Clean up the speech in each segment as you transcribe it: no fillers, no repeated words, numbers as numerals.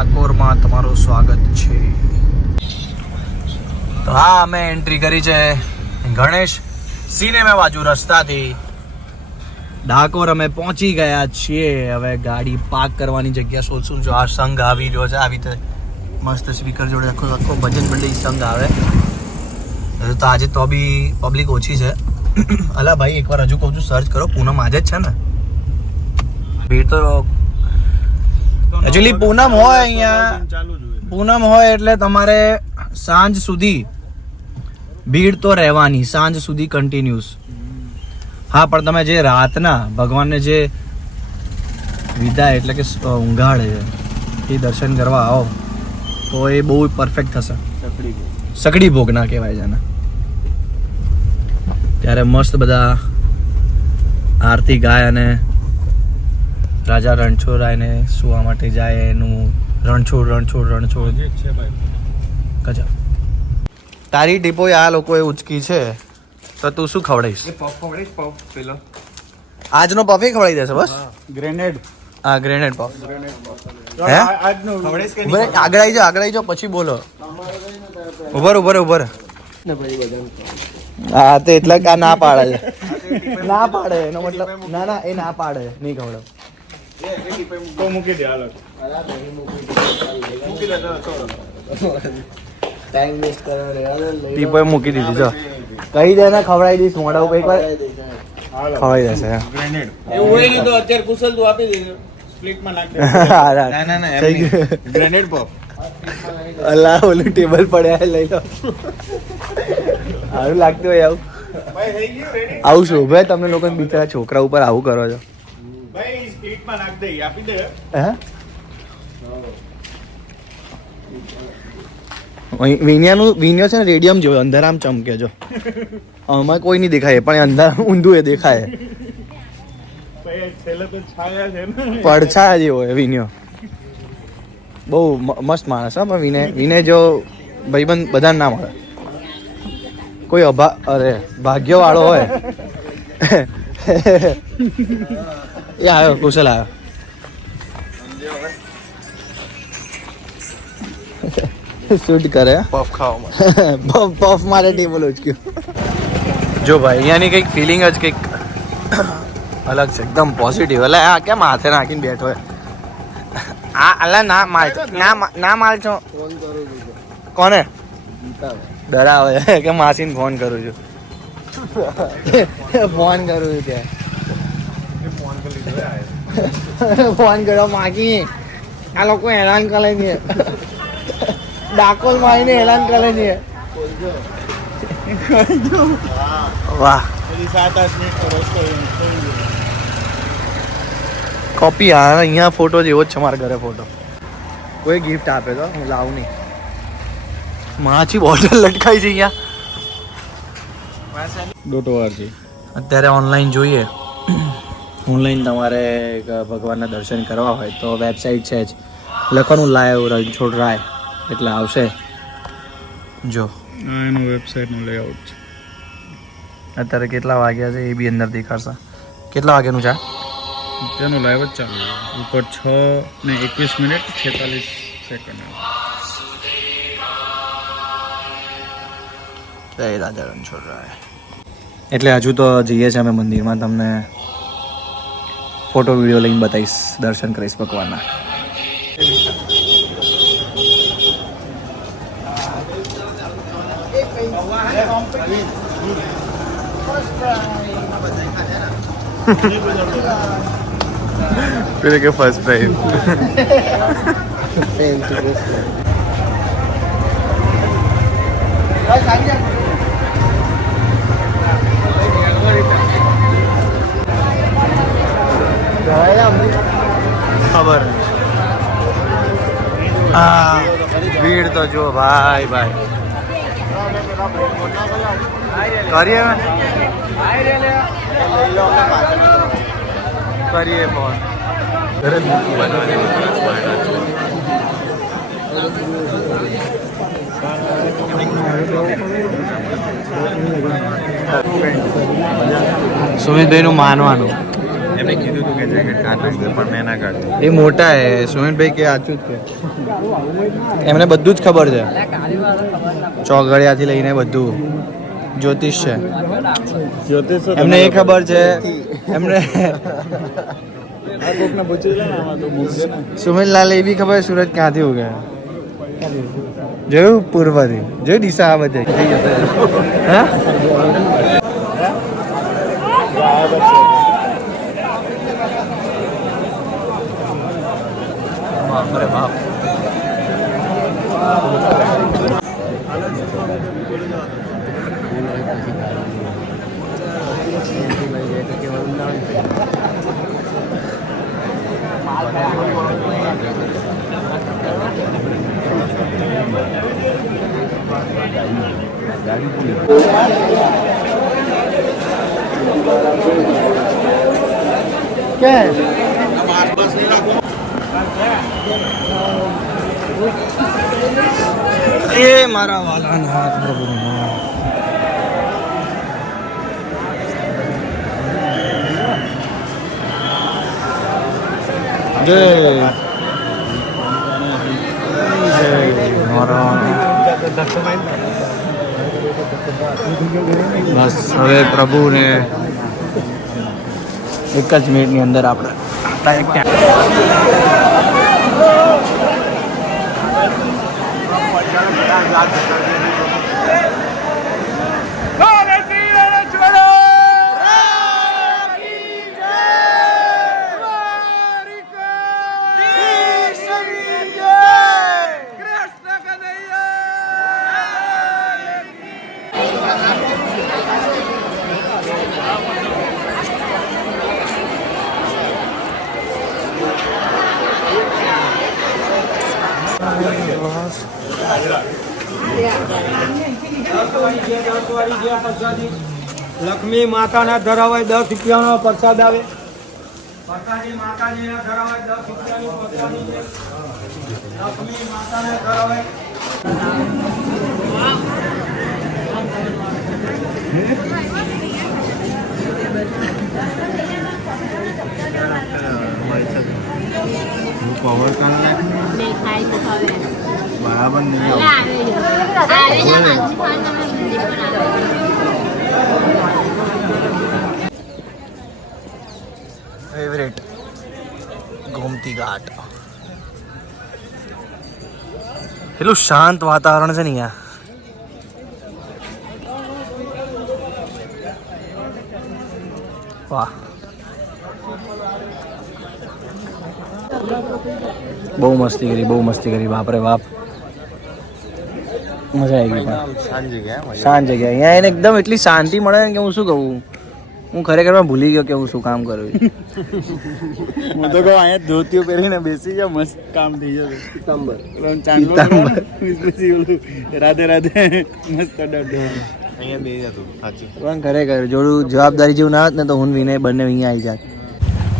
ડાકોરમાં તમારું સ્વાગત છે. તો હા, અમે એન્ટ્રી કરી છે ગણેશ સિનેમા બાજુ રસ્તાથી. ડાકોર અમે પહોંચી ગયા છીએ. હવે ગાડી પાર્ક કરવાની જગ્યા શોધશું. જો આ સંઘ આવી રહ્યો છે, આવી રીતે મસ્ત સ્પીકર જોડે આખો ભજન મંડળી સંઘ આવે. તો આજે તો બી પબ્લિક ઓછી છે. અલા ભાઈ, એકવાર હજુ કહું છું, સર્ચ કરો, પૂનમ આજે જ છે ને. ભીડ તો એકચ્યુઅલી પૂનમ હોય અહીંયા, પૂનમ હોય એટલે તમારે સાંજ સુધી ભીડ તો રહેવાની, સાંજ સુધી કન્ટિન્યુઅસ. હા, પણ તમે જે રાતના ભગવાનને જે વિદાય એટલે કે ઊંઘાડે એ દર્શન કરવા આવો તો એ બહુ પરફેક્ટ થશે. સકડી ભોગ ના કહેવાય છે ને. ત્યારે મસ્ત બધા આરતી ગાય અને રાજા રણછોડરાયને સુવા માટે જાય. એનું રણછોડ કજા તારી ટીપો આ લોકોએ ઉચકી છે તો તું શું ખવડાવીશ? આજનો પફ એ ખવડાવી દેશે બસ. ગ્રેનેડ. હા, ગ્રેનેડ પફ. હે આગળ આવી જાઓ પછી બોલો. ઉભર હા, તો એટલે આ ના પાડે છે. ના પાડે એનો મતલબ ના એ ના પાડે, નહીં ખવડાવ. મૂકી દે હાલો. ટાઈમ વેસ્ટ કર્યો રે. ટીપોએ મૂકી દીધી. જો કહી દે ને, ખવડાવી દઈશ મોઢા ઉપર એકવાર ખવડાવી દેશે. ગ્રેનેડ એવું હોય ને તો અત્યારે કુશલ તું આપી દેજો, સ્પ્લિટમાં નાખી. ના થઈ ગયું. Grenade puff. અલા, ઓલું ટેબલ પડ્યા લઈ લો. સારું લાગતું હોય આવું. ભાઈ થઈ ગયું રેડી. આવું શોભે તમને લોકોને, બિચારા છોકરા ઉપર આવું કરો છો. ભાઈ સ્પ્લિટમાં નાખ દે, આપી દે. હે વિન્યો છે ને, રેડિયમ જેવો અંદર આમ ચમકે. જો આમાં કોઈ નહીં દેખાય, પણ અંદર ઊંધું એ દેખાય. ભાઈ છેલ્લે તો છાયા છે ને. પડછાયા જેવો એ વિન્યો. બહુ મસ્ત માણસ હા. પણ વિનય જો ભાઈબંધ બધાને ના મળે. કોઈ ભાગ્ય વાળો હોય. એ આવ્યો, કુશલ આવ્યો. શૂટ કરે પફ ખાવા પફ મારે ટેબલ ઉચક્યું. જો ભાઈ, અહીંયાની કંઈક ફિલિંગ જ કંઈક અલગ છે, એકદમ પોઝિટિવ. એટલે આ કેમ હાથે નાખીને બેઠો હોય? આ અલા ના માલ છો. કોને ડરાવે કે માસીને ફોન કરું છું? ફોન કરું છું ત્યાં. ફોન કરવા માગી આ લોકો હેરાન કરે છે. ડાકોર માં આવીને હેરાન કરે છે. વાહ, 7-8 મિનિટ રસ્તો કોપી. હા, અહીંયા ફોટો જેવો જ છે મારા ઘરે ફોટો. કોઈ ગિફ્ટ આપે તો હું લાવું નહીં. માછી બોટલ લટકાઈ છે અહીંયા. ડોટોવાર છે અત્યારે ઓનલાઈન જોઈએ. ઓનલાઈન તમારે ભગવાનના દર્શન કરવા હોય તો વેબસાઇટ છે જ, લખવાનું લાઈવ રણછોડરાય એટલે આવશે. જો એનું વેબસાઇટનું લેઆઉટ છે. અત્યારે કેટલા વાગ્યા છે એ બી અંદર દેખાડશે. કેટલા વાગ્યાનું છે? તેનું લાઈવ જ ચાલુ ઉપર 6:21 સેકન્ડ. જય રાજા રણછોડરાય. એટલે હજુ તો જઈએ છીએ અમે મંદિરમાં. તમને ફોટો વિડીયો લઈને બતાવીશ, દર્શન કરીશ ભગવાનના. પેલે કે ફર્સ્ટ પ્રાઇઝ. ખબર હા, ભીડ તો જો ભાઈ કરીએ ફોન. સુમિતભાઈ નું માનવાનું એમને કીધું હતું કે જેકેટ કાઢ નાખજો પણ મેં ના કાઢ્યું. એ મોટા હે સુમિતભાઈ કે સાચું જ કે એમને બધું જ ખબર છે ચોઘડિયાથી લઈને બધું જ્યોતિષ છે એમને એ ખબર છે એમને સુમિતલાલ એ બી ખબર સૂરજ ક્યાંથી ઉગે જોયું પૂર્વથી જોયું દિશા આ બધે હા બાપરે બાપ क्या है ये मारा वाला नाथ प्रभु जय બસ હવે પ્રભુને એક જ મિનિટની અંદર આપણે લક્ષ્મી માતાના ધરાવાય 10 રૂપિયાનો પ્રસાદ આવે. પ્રસાદી માતાજીના ધરાવાય 10 રૂપિયાની પ્રસાદી છે. લક્ષ્મી માતાને ધરાવાય કવર કરી નાખ બરાબર નહીં ફેવરેટ ગોમતી ઘાટ એટલું શાંત વાતાવરણ છે ને અહીંયા વાહ બહુ મસ્તી કરી બાપરે બાપ મજા આવી ગઈ શાંત જગ્યા શાંત જગ્યા અહીંયા એને એકદમ એટલી શાંતિ મળે ને કે હું શું કહું હું ખરેખર ભૂલી ગયો કે હું શું કામ કરું હું તો કહું અહીંયા ધોતીઓ પહેરીને બેસી જાવ મસ્ત કામ થઈ જશે. પિતાંબર રાધે રાધે મસ્ત અહીંયા બે હતું સાચું પણ ખરેખર જોડું જવાબદારી જેવું ના હોત ને તો હું વિનય બંને અહીંયા આવી જાત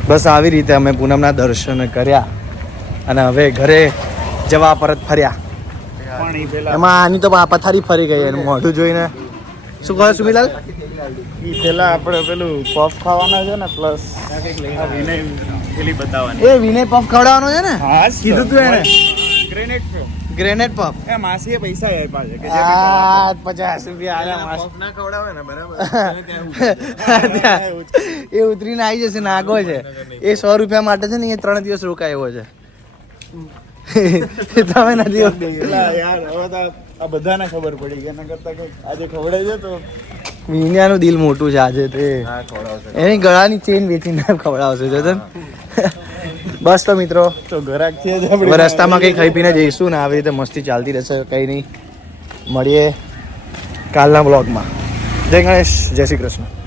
બસ આવી રીતે અમે પૂનમના દર્શન કર્યા અને હવે ઘરે જવા પરત ફર્યા એમાં આની તો પથારી ફરી ગઈ એનું મોઢું જોઈને શું કહે સુમિલાલ પેલા આપણે પેલું પફ ખાવાના છે ને પ્લસ વિનય પેલી બતાવવાની એ વિનય પફ ખવડાવવાનો છે ને હા કીધું તું એને ગ્રેનેડ પફ એ માસીએ પૈસા આપ્યા છે કે જે 50 રૂપિયા આલ્યા પફ ના ખવડાવે ને બરાબર એ ઉતરીને આવી જશે નાગો છે એ 100 રૂપિયા માટે છે ને એ 3 દિવસ રોકાયો છે તમે નથી યાર હવે તો આ બધાને ખબર પડી કે એના કરતા કંઈક આજે ખવડાવી દે તો વિન્યાનું દિલ મોટું છે આજે તે હા ખવડાવશે એની ગળાની ચેન વેચીને ખવડાવશે જોતન બસ તો મિત્રો તો ઘરાક છે જ આપણે હવે રસ્તામાં કંઈ ખાઈ પીને જઈશું ને આવી રીતે મસ્તી ચાલતી રહેશે કંઈ નહીં મળીએ કાલના બ્લોગમાં જય ગણેશ જય શ્રી કૃષ્ણ